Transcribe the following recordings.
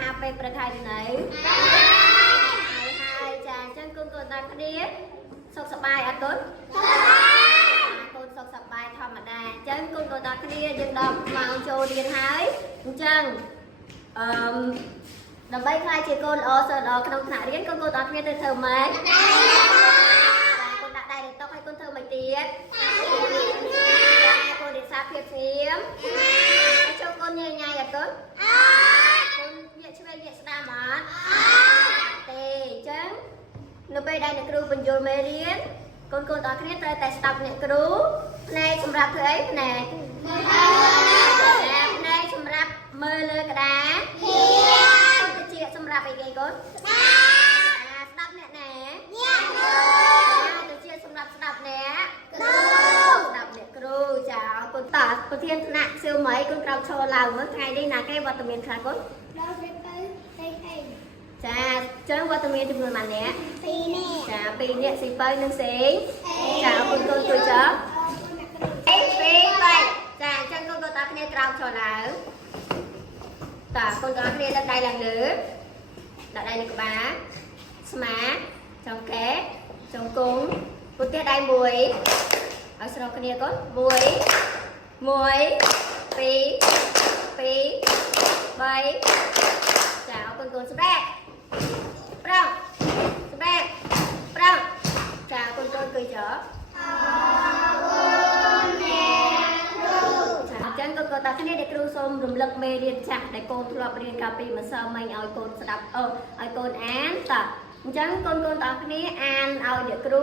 ហាពេលប្រខែនៅហើយចាអញ្ចឹងគុំគាត់ដល់គ្នាសុខសប្បាយអត់គុំកូនសុខសប្បាយធម្មតាអញ្ចឹងគុំគាត់ដល់គ្នាយើងដល់ម៉ោងចូលរៀនហើយអញ្ចឹងដើម្បីខ្លាចជាកូនល្អសិស្សល្អក្នុងថ្នាក់រៀនកូនគាត់ដល់គ្នាទៅធ្វើម៉េចកូនដាក់ដៃលើតុឲ្យកូនធ្វើម៉េចទៀតកូនរក្សាភាពស្ងៀមចូលកូនញ៉ៃញ៉ៃអត់កូនកូនញាក់ឆ្វេងញាក់ស្ដាំអត់ទេអញ្ចឹងនៅពេលដែលអ្នកគ្រូបញ្យល់មេរៀនកូនទាំងគ្នាត្រូវតែស្ដាប់អ្នកគ្រូផ្នែកសម្រាប់ធ្វើអីផ្នែកសម្រាប់មើលលើក្តារទៅជាសម្រាប់អីគេកូនស្ដាប់អ្នកណាទៅជាសម្រាប់ស្ដាប់អ្នកគ្រូស្ដាប់អ្នកគ្រូចាអរគុណតើប្រធានថ្នាក់សៀវមីកូនក្រោកឈរឡើងមើលថ្ងៃនេះណាគេវត្តមានខ្លះកូនដល់ទៅចាអញ្ចឹងវត្តមានចំនួនប៉ុន្មានអ្នក2នាក់ចា2នាក់ស៊ីពៅនិងសេងចាអរគុណកូនជួយចុះ2 3ចាអញ្ចឹងកូនទាំងគ្នាក្រោកឈរឡើងតើកូនទាំងគ្នាលើកដៃឡើងលើដាក់ដៃលើក្បាលស្មាចង្កេះចង្គង់ពុទ្ធដៃ1ឲ្យស្របគ្នាកូន1 2 3ចាអរគុណកូនសម្រាប់ប្រឹងសម្រាប់ប្រឹងចាកូនគឺចុះអរគុណអ្នកគ្រូចាអញ្ចឹងកូនទាំងគ្នាអ្នកគ្រូសូមរំលឹកមេរៀនចាស់ដែលកូនធ្លាប់រៀនកាលពីម្សិលមិញឲ្យកូនស្ដាប់ឲ្យកូនអានតើអញ្ចឹងកូនទាំងគ្នាអានឲ្យអ្នកគ្រូ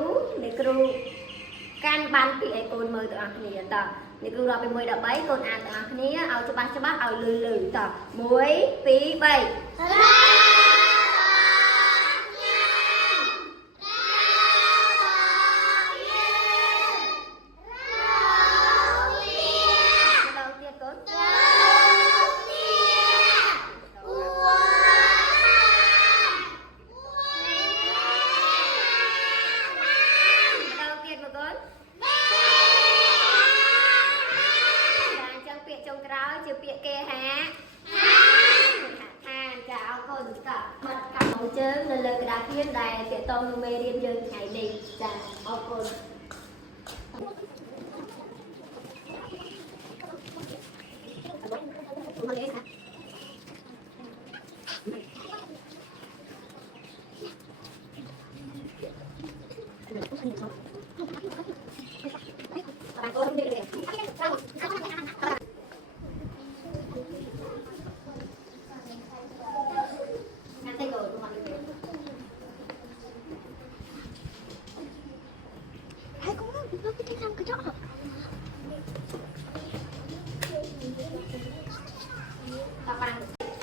កាន់បានពីឲ្យកូនមើលទាំងអស់គ្នាតើអ្នកគ្រូរាប់ពី1ដល់3កូនអានទាំងអស់គ្នាឲ្យច្បាស់ឲ្យលឺតើ1 2 3ជើងនៅលើក្តារខៀនដែលទាក់ទងនឹងមេរៀនយើងថ្ងៃនេះចាអរគុណ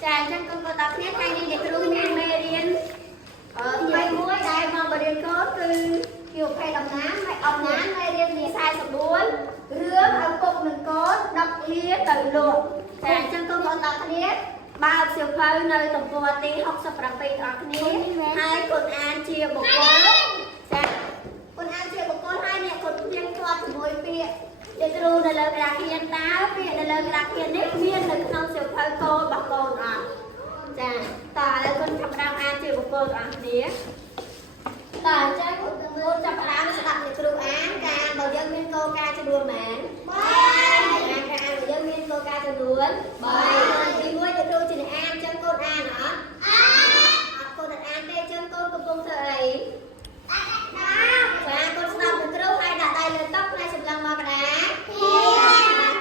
ចាអញ្ចឹងកូនទាំងគ្នាថ្ងៃនេះអ្នកគ្រូមានមេរៀនថ្មីមួយដែលមកបរៀនកូនគឺជាភេទអំណាចមេរៀនទី44រឿងឪពុកនិងកូនដឹកលាទៅលក់ចាអញ្ចឹងកូនទាំងគ្នាបើកសៀវភៅនៅទំព័រទី67ទាំងគ្នាហើយកូនអានជាបុគ្គលចាកូនអានជាបុគ្គលហើយអ្នកកូនព្រៀងជាប់ជាមួយពាក្យអ្នកគ្រូនៅលើក្តារខៀនតើពាក្យនៅលើក្តារខៀននេះមាននៅក្នុងសៀវភៅកូនរបស់កូនអត់ចាតើឥឡូវកូនចាប់ផ្ដើមអានជាបុគ្គលទាំងអស់គ្នាតើអញ្ចឹងកូនចាប់ផ្ដើមស្ដាប់អ្នកគ្រូអានការបើយើងមានកូនការចំនួនប៉ុន្មាន3ការបើយើងមានកូនការចំនួន3ទី1អ្នកគ្រូជាអ្នកអានអញ្ចឹងកូនអានអត់អត់កូនអានទេអញ្ចឹងកូនកំពុងធ្វើអីចាកូនស្ដាប់អ្នកគ្រូហើយដាក់ដៃលើតុផ្នែកសម្លឹងមកក្តារ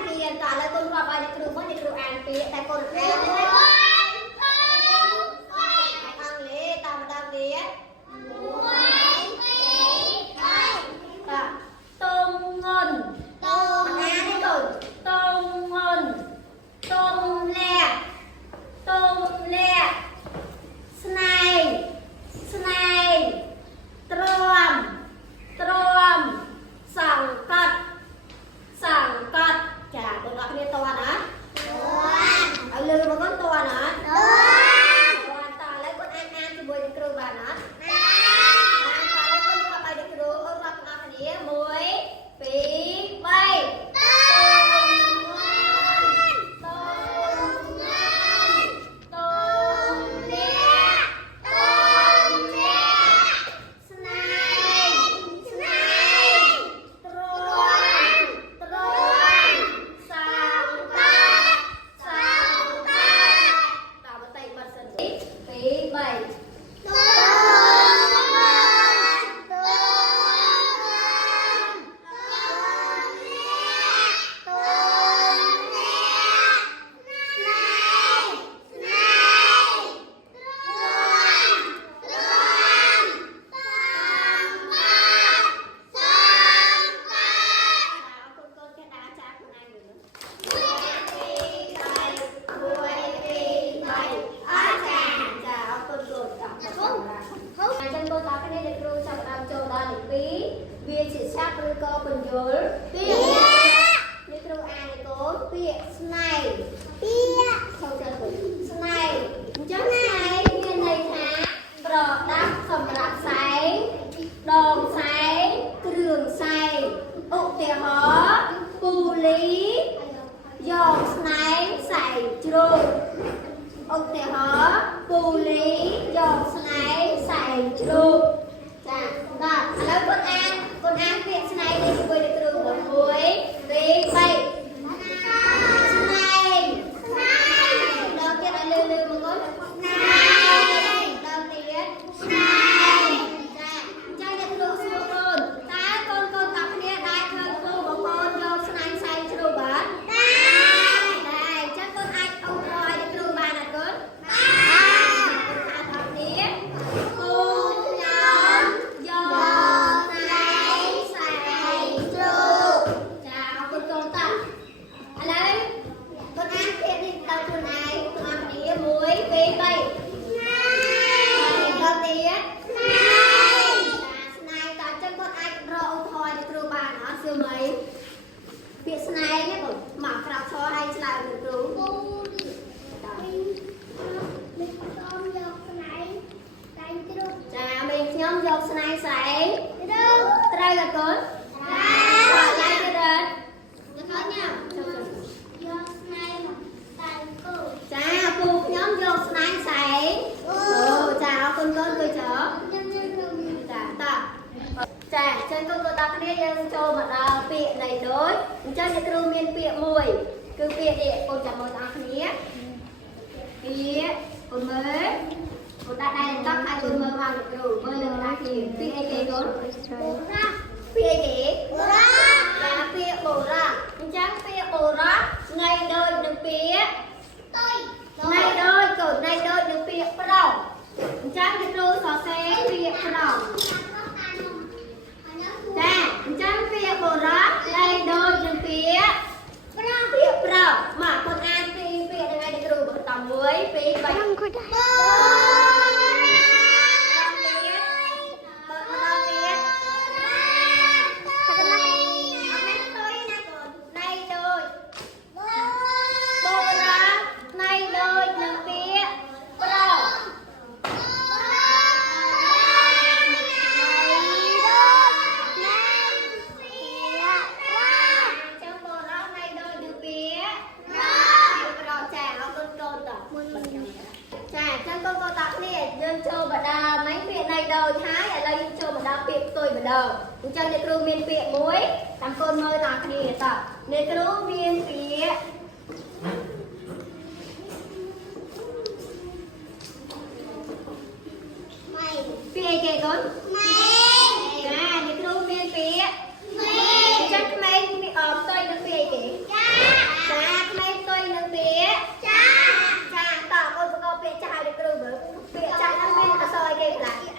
ខៀនតើឥឡូវកូនរាប់ឲ្យអ្នកគ្រូមកអ្នកគ្រូអានពាក្យតែកូនអានទេអង់គ្លេសតាមម្ដងទៀតតុងងន់អានេះកូនតុងងន់តុងលាក់តុង 3 chân cô tỏ cái này để kêu cho bạn châu đa lịch phí viên chỉ sát rồi cô bình dối phí để kêu ai để cô phí này phí không cho cô này chắc này viên này thả bờ đắp sầm rạp sấy đòn sấy đường sấy ụ tiền hó phù lý dòng này sấy trôi ụ tiền hó phù lý dòng này sấy trôi dạ đóแล้วcon an việc này đi với được từ một cuối đi bay này đầu tiên là lư lư một con này đầu tiên này dạ chơi được từ số con ta con tập kia đại hơn từ một con vô này sai từ bát đây chắc con ai ông coi được từ ba là con ta tập kia việc này nhé còn mở cặp cho hay lại được đúng chà mình nhóm dọc này sấy trai là con lại cái đợt được hết nha chà phục nhóm dọc này sấy chào con tôi chở chà chân con tập này dân cho mà bịa này đối chân cái kêu miên bịa mùi cứ bịa để con chậm một ăn nhé bịa con mới một đại này tóc hai con mơ vào được rồi mơ lần là gì bịa cái con bịa cái là bịa bổ ra chân bịa bổ ra ngày đôi được bịa ngày đôi cột ngày đôi được bịa bắt đầu chân cái đôi xóa xe bịa bắt đầu nè, chân phía bồ rác, đây đôi chân phía bro, mà con ăn phía đây ngay để rủ một tầm muối, phía vậy. Chân để kêu miên phía muối, làm con mơ tạc đi để tập. Để kêu miên phía phía kề con để kêu miên phía chắc mấy tôi được phía kề chắc mấy tôi được phía chắc tỏ con phía chào để kêu bữa phía chắc ăn bên ở soi kề lại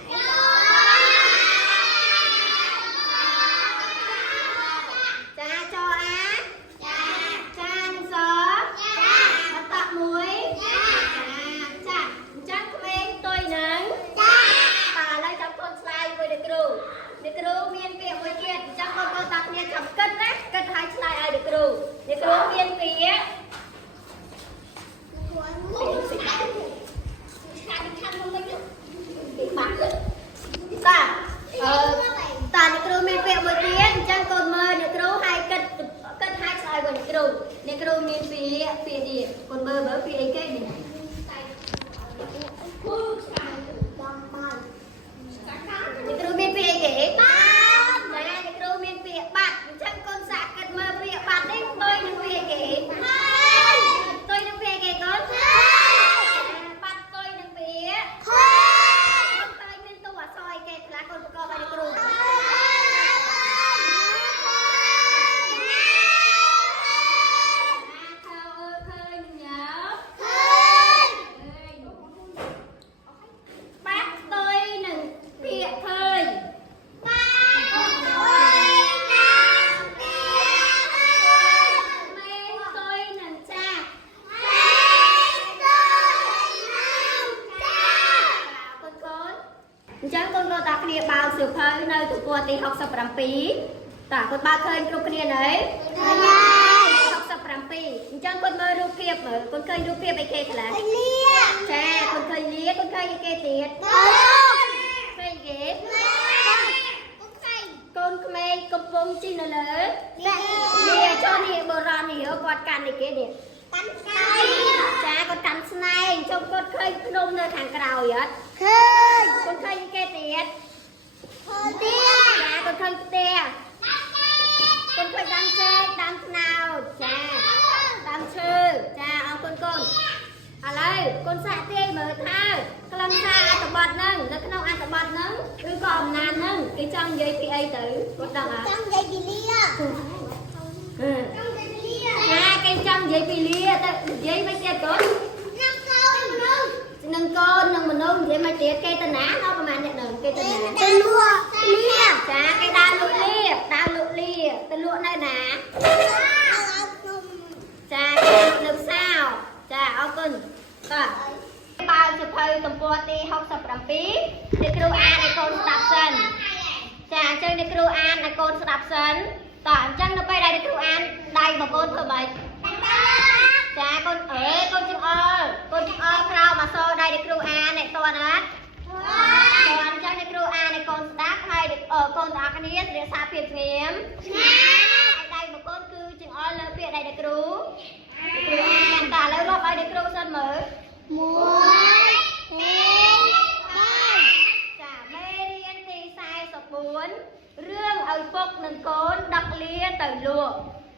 chẳng con có tạc kia bao sự phơi nơi tụi cô thì học sập rằm pí tả con ba khơi trong kia đấy học sập rằm pí chẳng con mơ rùa kiệp mà con khơi rùa kiệp ấy kia là cha con khơi lía con khơi như kia tiệt khơi ghế con mày con bông chi nó lớn lìa cho nè bờ ròn thì ở quạt cạn này kia điện cha con cắn snai trong con khơi nôm nơi thằng cào vậy con khơi như kia tiệt cha con khơi tia con khơi đam chơi đam nào cha đam sư cha ông con à lấy con xạ tia mở thao con làm sao ăn tập bọt nâng nó không ăn tập bọt nâng cứ còn nàn nâng cái trong giấy PA tử con đằng à trong giấy lia cái trong giấy lia giấy mấy kia tốt nâng con nâng mình nung vậy mà tiệt cây tên ná nó mà nhận được cây tên ná tên lụa lia chả cây đa lụa lia tên lụa nơi nà chả cây được sao chả ao cưng bao chụp hơi tầm qua ti học sập rằm pí để kêu an này con đạp sân chả chơi để kêu an này con đạp sân tạm chân nó bay đây để kêu an đây mà con thở bạch chả con ế con chữ o khao mà so đây để kêu an này to nát còn chân để kêu an này con đáp hay để ở con đáp cái này để xa phiền phiếm đây mà con cứ chữ o lơ phiền đây để kêu an tả lấy lọt đây để kêu sân mở muối chả mê riêng thì sai sập bốn rương ở phục nâng côn đặc lia từ lụa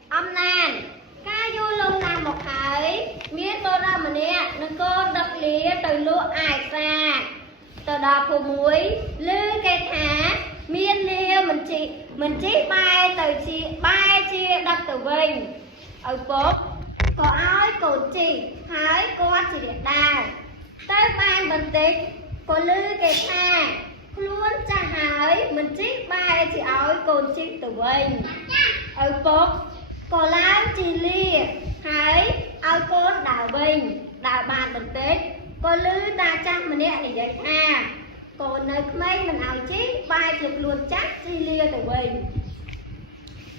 âm nàn ca du lông nam một hải miết bô ra mà nè nâng côn đặc lia từ lụa ai xa từ đó phù muối lư cây thá miên lia mình chỉ bay từ chị bay chia đặc từ vinh ở phục có áo cổ chỉ hái có chỉ để đài tới ban bình tĩnh có lư cái tha luôn cha hái mình chiếc bài chỉ áo cồn chiếc từ bình ở phố có láng chỉ lia hái áo cốt đảo bình đảo bàn bình tĩnh có lư ta chắc mình nè để dạy tha còn nơi mấy mình áo chiếc bài chỉ luôn chắc chỉ lia từ bình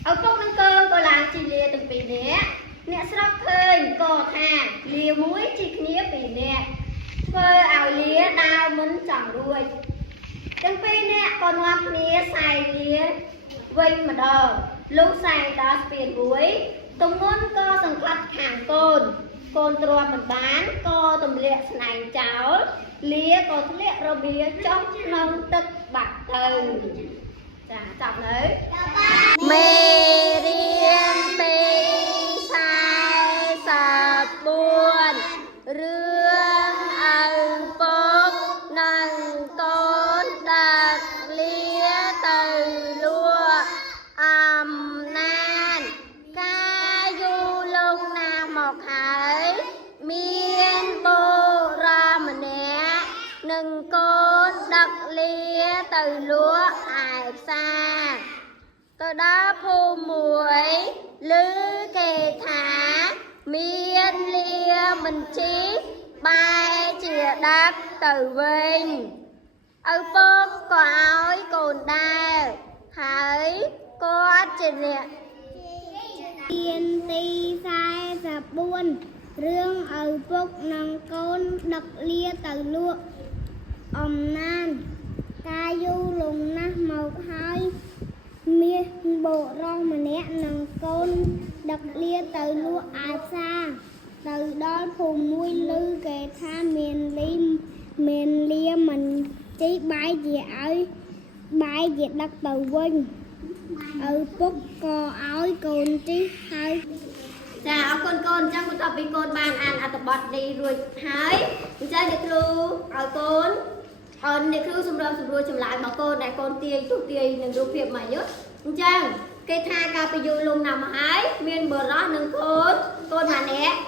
ở phố nâng cơm có láng chỉ lia từ bình nè nè sắp khơi cò thà liều muối chỉ khía vì nè khơi ảo lía đau muốn chẳng đuôi chẳng phi nè còn ngọc nè xài lía vinh mà đờ lúc xài đó phiền muối tùng muốn co sừng khát hàng côn trò mình bán co tùm lẹ này cháu lía có lẹ rồi bía trong nông tức bạc từ chả chọc đấy mê riêng mê sai sập buồn rương ăn bốc nâng côn đặc lia từ lúa âm nan ca du lông nam một hải miên bô ra mà nè nâng côn đặc lia từ lúa ai xa từ đó phù muối lư kề thả miên lia mình chiếc bay chìa đắc từ vinh ở phố có áo cồn đào hãy có chỉ nè tiên ti sai sập buôn rương ở phúc nâng côn đặc lia từ lụa ẩm nan ca du lùng na một hai miên bộ rong mà nè nâng côn đặc lia từ lúa ai xa từ đó phù muối lư kề tha miền lia mình chỉ bãi về đặc từ vinh ở phúc có áo cồn tí hai chà áo con chắc con tập bị con bàn ăn tập bọt đi rồi hái cha được lưu ở con để lưu xung đôi chùm lại mà con này con tiền chút tiền đừng đồ việc mà nhớ chăng cây tha cà phê du lùng nằm hái miên bờ rót nâng con mà nè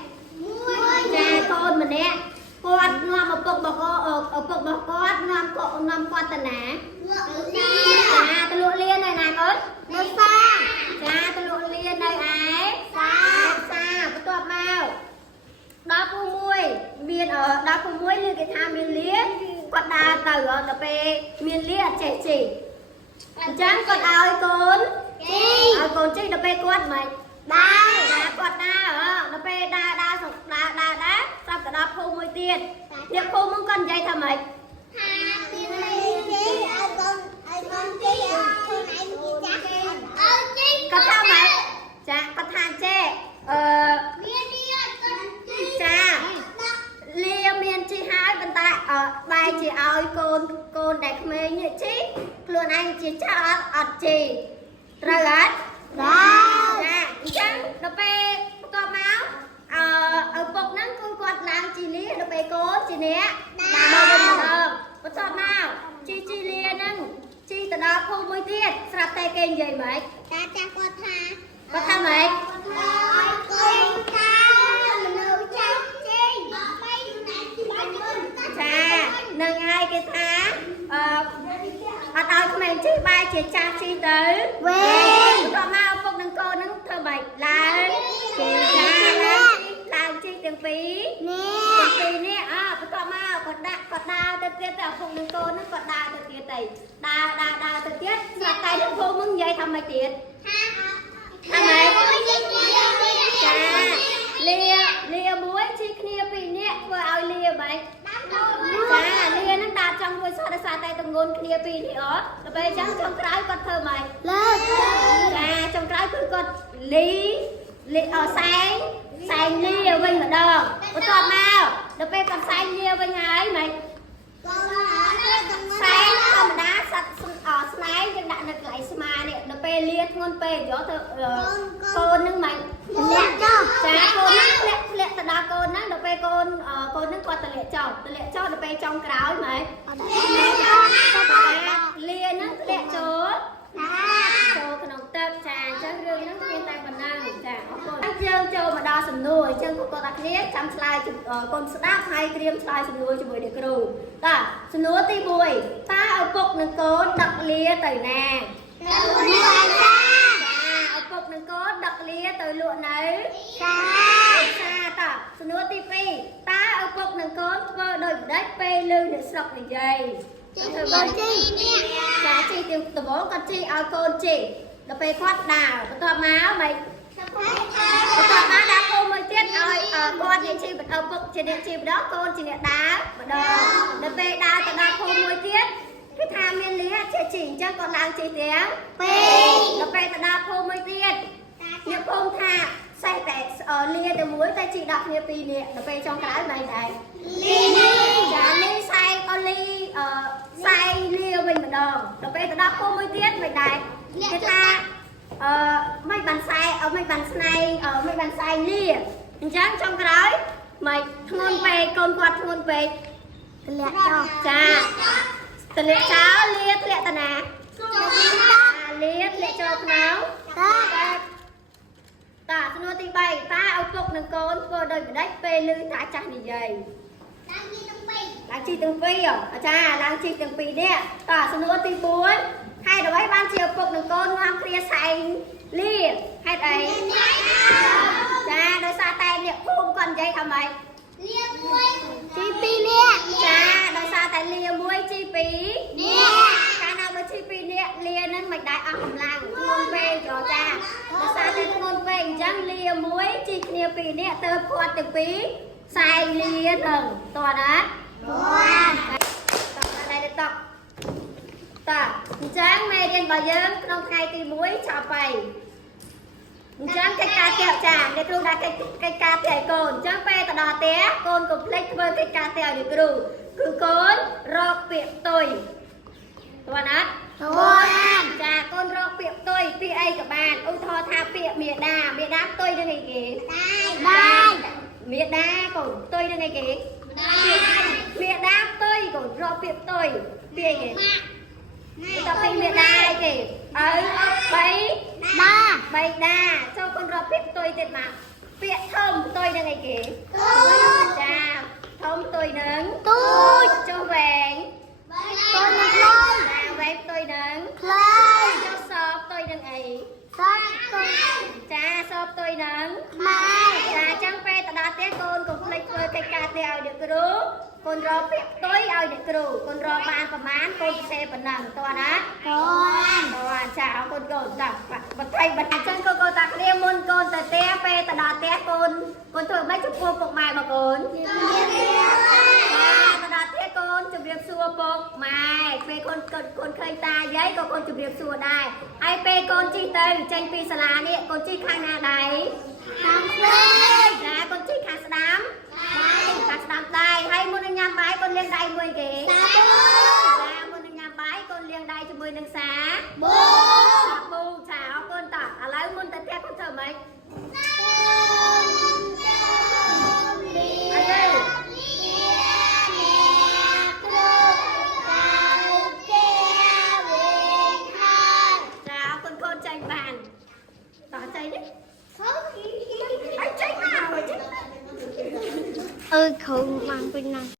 cha con mà nè con nằm ở bậc con nằm con tần nè cha tao lụa liên này nè con nó xa cha tao lụa liên đây ấy xa có tọt màu đó cô muôi miên ở đó cô muôi như cái tha miên lía quạt គាត់ដើរទៅដល់ពេលមានលៀអត់ចេះជីអញ្ចឹងគាត់ឲ្យកូនជីឲ្យកូនជីដល់ពេលគាត់មិនដើរគាត់ដើរដល់ពេលដើរស្រាប់ទៅដល់ភូមិមួយទៀតអ្នកភូមិហ្នឹងគាត់និយាយថាម៉េចថាមានលៀជីឲ្យកូនជីខ្លួនឯងជីចាស់ឲ្យជីគាត់ថាម៉េចចាគាត់ថាចេមានលៀចាលាមានជីហើយប៉ុន្តែបែរជាឲ្យកូនដែលក្មេងនេះជីខ្លួនឯងជាចាស់អត់ជីត្រូវអត់ចាអញ្ចឹងដល់ពេលបន្ទាប់មកឪពុកហ្នឹងគឺគាត់ឡើងជីលាដល់ពេលកូនជាអ្នកដើរវិញម្ដងបន្ទាប់មកជីលាហ្នឹងជីទៅដល់ភូមិមួយទៀតស្រាប់តែគេនិយាយម៉េចតាចាស់គាត់ថាម៉េចឲ្យកូនចាមនុស្សចាស់ជីចានឹងហើយគេថាអត់ឲ្យក្មេងជីបែរជាចាស់ជីទៅវិញបន្ទាប់មកឪពុកនឹងកូននឹងធ្វើម៉េចឡើងចាឡើងជីទាំងពីរនេះបន្ទាប់មកគាត់ដើរទៅទៀតទៅឪពុកនឹងកូននឹងគាត់ដើរទៅទៀតទៅដើរទៅទៀតស្រាប់តែលោកគ្រូនឹងនិយាយថាម៉េចទៀតថាម៉េចចាលាមួយជីគ្នាពីរនាក់ធ្វើឲ្យលាបែបចាលានឹងដើរចង់មួយសោះដោយសារតែទម្ងន់គ្នាពីរនេះដល់ពេលអញ្ចឹងចុងក្រោយគាត់ធ្វើម៉េចលើកចាចុងក្រោយគឺគាត់លីសែងលាវិញម្ដងបន្ទាប់មកដល់ពេលគាត់សែងលាវិញហើយម៉េចសែងធម្មតាសត្វស្នែងយើងដាក់នៅកន្លែងស្មានេះដល់ពេលលាធ្ងន់ពេកយកទៅកូននឹងម៉េចធ្លាក់ចុះចាកូននឹងធ្លាក់ទៅដល់កូនហ្នឹងដល់ពេលកូនហ្នឹងគាត់ធ្លាក់ចុះដល់ពេលចុងក្រោយម៉េចលាហ្នឹងធ្លាក់ចូលក្នុងទឹកចាអញ្ចឹងរឿងហ្នឹងមានតែប៉ុណ្ណឹងចាអរគុណយើងចូលមកដល់សំណួរអញ្ចឹងពួកគាត់ទាំងគ្នាចាំឆ្លើយកូនស្ដាប់ហើយត្រៀមឆ្លើយសំណួរជាមួយអ្នកគ្រូតាសំណួរទី1តើឪពុកនិងកូនដឹកលាទៅណាឪពុកនិងកូនដឹកលាទៅលក់នៅតាសំណួរទី2តើឪពុកនិងកូនធ្វើដូចម្ដេចពេលឮអ្នកស្រុកនិយាយគាត់ជីចាជីទាំងដំបូងគាត់ជីឲ្យកូនជីដល់ពេលគាត់ដើរបន្ទាប់មកម៉េចដាក់កូនមួយទៀតឲ្យគាត់និយាយជីបន្តឪពុកជាអ្នកជីម្ដងកូនជាអ្នកដើរម្ដងដល់ពេលដើរទៅដល់ភូមិមួយទៀតគឺថាមានលាជាជីអញ្ចឹងគាត់ឡើងជីទាំងពីរដល់ពេលទៅដល់ភូមិមួយទៀតអ្នកភូមិថាសេះតែលាទៅមួយតែជីដាក់គ្នាពីរនាក់ដល់ពេលចុងក្រោយម៉េចដែរចាលីសែងសែងលាវិញម្ដងដល់ពេលទៅដល់ភូមិមួយទៀតមិនដែរគេថាមិនបានសែងមិនបានស្នែងមិនបានសែងលាអញ្ចឹងចុងក្រោយមិនធ្ងន់ពេកកូនគាត់ធ្ងន់ពេកធ្លាក់ចុះចាធ្លាក់ចោលលាធ្លាក់ទៅណាលាធ្លាក់ចូលក្នុងតាសំណួរទី3តើឪពុកនិងកូនធ្វើដូចម្ដេចពេលឮតាចាស់និយាយឡើងជីទាំងពីរចាឡើងជីទាំងពីរនេះតើសំណួរទី4ហេតុអ្វីបានជាឪពុកនិងកូននាំគ្នាសែងលាហេតុអីចាដោយសារតែអ្នកភូមិគាត់និយាយថាម៉េចលាមួយជីពីរនាក់ចាដោយសារតែលាមួយជីពីរនាក់កាលណាបើជីពីរនាក់លានឹងមិនដែរអស់កម្លាំងធ្ងន់ពេកចាដោយសារតែធ្ងន់ពេកអញ្ចឹងលាមួយជីគ្នាពីរនាក់ទៅគាត់ទៅពីរសែងលានឹងតោះណាតាអញ្ចឹងមេរៀនរបស់យើងក្នុងថ្ងៃទី1ចប់ហើយអញ្ចឹងកិច្ចការទៀតចាអ្នកគ្រូដាក់កិច្ចការទៀតឲ្យកូនអញ្ចឹងពេលទៅដល់ផ្ទះកូនកុំភ្លេចធ្វើកិច្ចការទៀតឲ្យអ្នកគ្រូគឺកូនរកពាក្យផ្ទុយតើណាចាកូនរកពាក្យផ្ទុយពាក្យអីក៏បានឧទាហរណ៍ថាពាក្យមេដាផ្ទុយនឹងអីគេមេដាកូនផ្ទុយនឹងអីគេមេដាផ្ទុយកូនរកពាក្យផ្ទុយពាក្យអីគេតើពីមេដាអីគេបីដាចូលកូនរកពាក្យផ្ទុយទៀតមកពាក្យធំផ្ទុយនឹងអីគេចាធំផ្ទុយនឹងទូចចុះវែងផ្ទុយនឹងខ្លីចាវែងផ្ទុយនឹងខ្លីចុះសផ្ទុយនឹងអីចាសផ្ទុយនឹងម៉ែចាអញ្ចឹងពេលទៅដល់ផ្ទះកូនកុំភ្លេចធ្វើកិ ចេញការទេឲ្យអ្នកគ្រូកូនរកពាក្យផ្ទុយឲ្យអ្នកគ្រូកូនរកបានប្រមាណកូនសរសេរប៉ុណ្ណឹងតោះណាកូនចាអរគុណកូនចាបន្ថៃបន្ថែមចឹងកូនតាគ្នាមុនកូនទៅផ្ទះពេលទៅដល់ផ្ទះកូនធ្វើម៉េចចំពោះពុកម៉ែបងកូនទៅដល់ផ្ទះកូនជម្រាបសួរពុកម៉ែពេលកូនឃើញតាយាយក៏កូនជម្រាបសួរដែរហើយពេលកូនជិះទៅចេញពីសាលានេះកូនជិះខាងណាដែរខាងស្ដាំចាកូនជិះខាងស្ដាំខាងស្ដាំដែរហើយមុននឹងញ៉ាំបាយកូនលាងដៃមួយគេសាប៊ូចាមុននឹងញ៉ាំបាយកូនលាងដៃជាមួយនឹងសាប៊ូចាអរគុណតាឥឡូវមុនទៅផ្ទះកូនធ្វើម៉េចអីទេតោះចេញនេះអីចេញមកអើគ្រូបានពេញណាស់